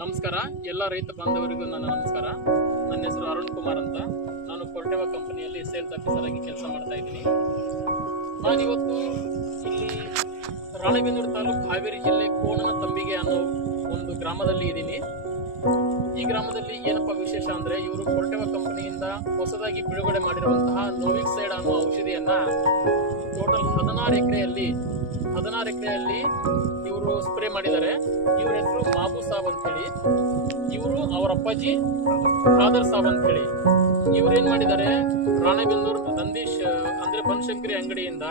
ನಮಸ್ಕಾರ ಎಲ್ಲ ರೈತ ಬಾಂಧವರಿಗೂ ನನ್ನ ನಮಸ್ಕಾರ. ನನ್ನ ಹೆಸರು ಅರುಣ್ ಕುಮಾರ್ ಅಂತ. ನಾನು ಕೊರ್ಟೆವಾ ಕಂಪನಿಯಲ್ಲಿ ಸೇಲ್ಸ್ ಆಫೀಸರ್ ಆಗಿ ಕೆಲಸ ಮಾಡ್ತಾ ಇದ್ದೀನಿ. ನಾನಿವತ್ತು ಇಲ್ಲಿ ರಾಣೆಬೆನ್ನೂರು ತಾಲೂಕು ಹಾವೇರಿ ಜಿಲ್ಲೆ ಕೋಣನ ತಂಬಿಗೆ ಅನ್ನೋ ಒಂದು ಗ್ರಾಮದಲ್ಲಿ ಇದ್ದೀನಿ. ಈ ಗ್ರಾಮದಲ್ಲಿ ಏನಪ್ಪ ವಿಶೇಷ ಅಂದರೆ, ಇವರು ಕೊರ್ಟೆವಾ ಕಂಪನಿಯಿಂದ ಹೊಸದಾಗಿ ಬಿಡುಗಡೆ ಮಾಡಿರುವಂತಹ ನೋವಿಕ್ಸೈಡ್ ಅನ್ನುವ ಔಷಧಿಯನ್ನ ಟೋಟಲ್ 16 ಎಕರೆಯಲ್ಲಿ ಇವರು ಸ್ಪ್ರೇ ಮಾಡಿದ್ದಾರೆ. ಇವ್ರ ಹೆಸರು ಮಾಬು ಸಾಬ್ ಅಂತ ಹೇಳಿ, ಇವರು ಅವರ ಅಪ್ಪಾಜಿ ಖಾದರ್ ಸಾಬ್ ಅಂತ ಹೇಳಿ. ಇವ್ರು ಏನ್ ಮಾಡಿದ್ದಾರೆ, ರಾಣೆಬೆನ್ನೂರು ನಂದೀಶ್ ಅಂದ್ರೆ ಬನಶಂಕರಿ ಅಂಗಡಿಯಿಂದ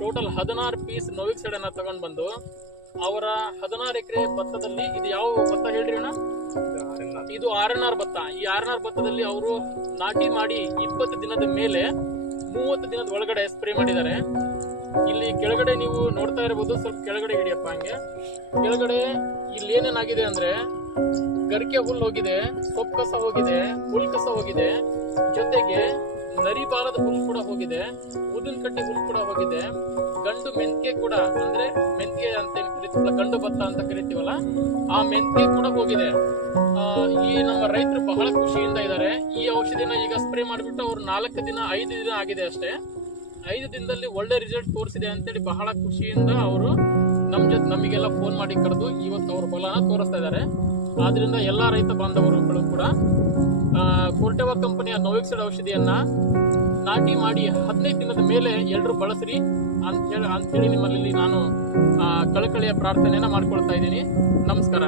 ಟೋಟಲ್ 16 ಪೀಸ್ ನೋವಿಕ್ಸೈಡ್ ಅನ್ನ ತಗೊಂಡ್ ಬಂದು ಅವರ 16 ಎಕರೆ ಭತ್ತದಲ್ಲಿ, ಇದು ಯಾವ ಭತ್ತ ಹೇಳ್ರಿ ಅಣ್ಣ? ಇದು RNR ಭತ್ತ. ಈ RNR ಭತ್ತದಲ್ಲಿ ಅವರು ನಾಟಿ ಮಾಡಿ 20 ದಿನದ ಮೇಲೆ 30 ದಿನದ ಒಳಗಡೆ ಸ್ಪ್ರೇ ಮಾಡಿದ್ದಾರೆ. ಇಲ್ಲಿ ಕೆಳಗಡೆ ನೀವು ನೋಡ್ತಾ ಇರಬಹುದು, ಸ್ವಲ್ಪ ಕೆಳಗಡೆ ಹಿಡಿಯಪ್ಪ. ಹಂಗೆ ಕೆಳಗಡೆ ಇಲ್ಲಿ ಏನೇನಾಗಿದೆ ಅಂದ್ರೆ, ಗರಿಕೆ ಹುಲ್ಲು ಹೋಗಿದೆ, ಸೊಪ್ಪು ಕಸ ಹೋಗಿದೆ, ಹುಲ್ ಕಸ ಹೋಗಿದೆ, ಜೊತೆಗೆ ನರಿಬಾರದ ಹುಲ್ಲು ಕೂಡ ಹೋಗಿದೆ, ಉದಿನ ಕಡ್ಡಿ ಹುಲ್ಲು ಕೂಡ ಹೋಗಿದೆ, ಗಂಡು ಮೆಂತ್ಗೆ ಕೂಡ, ಅಂದ್ರೆ ಮೆಂತ್ಗೆ ಅಂತ ಕರಿತೀವಲ್ಲ, ಗಂಡು ಭತ್ತ ಅಂತ ಕರಿತೀವಲ್ಲ, ಆ ಮೆಂತ್ಗೆ ಕೂಡ ಹೋಗಿದೆ. ಈ ನಮ್ಮ ರೈತರು ಬಹಳ ಖುಷಿಯಿಂದ ಇದ್ದಾರೆ. ಈ ಔಷಧಿನ ಈಗ ಸ್ಪ್ರೇ ಮಾಡಿಬಿಟ್ಟು ಅವ್ರು 4 ದಿನ 5 ದಿನ ಆಗಿದೆ ಅಷ್ಟೇ. 5 ದಿನದಲ್ಲಿ ಒಳ್ಳೆ ರಿಸಲ್ಟ್ ತೋರಿಸಿದೆ ಅಂತೇಳಿ ಬಹಳ ಖುಷಿಯಿಂದ ಅವರು ನಮಗೆಲ್ಲ ಫೋನ್ ಮಾಡಿ ಕರೆದು ಇವತ್ತು ಅವ್ರ ಹೊಲನ ತೋರಿಸ್ತಾ ಇದ್ದಾರೆ. ಆದ್ರಿಂದ ಎಲ್ಲಾ ರೈತ ಬಾಂಧವರುಗಳು ಕೂಡ ಕೊರ್ಟೆವಾ ಕಂಪನಿಯ ನೋವಿಕ್ಸೈಡ್ ಔಷಧಿಯನ್ನ ನಾಟಿ ಮಾಡಿ 15 ದಿನದ ಮೇಲೆ ಎಲ್ಲರೂ ಬಳಸ್ರಿ ಅಂತ ಹೇಳಿ ನಿಮ್ಮಲ್ಲಿ ನಾನು ಕಳಕಳಿಯ ಪ್ರಾರ್ಥನೆಯನ್ನ ಮಾಡ್ಕೊಳ್ತಾ ಇದ್ದೀನಿ. ನಮಸ್ಕಾರ.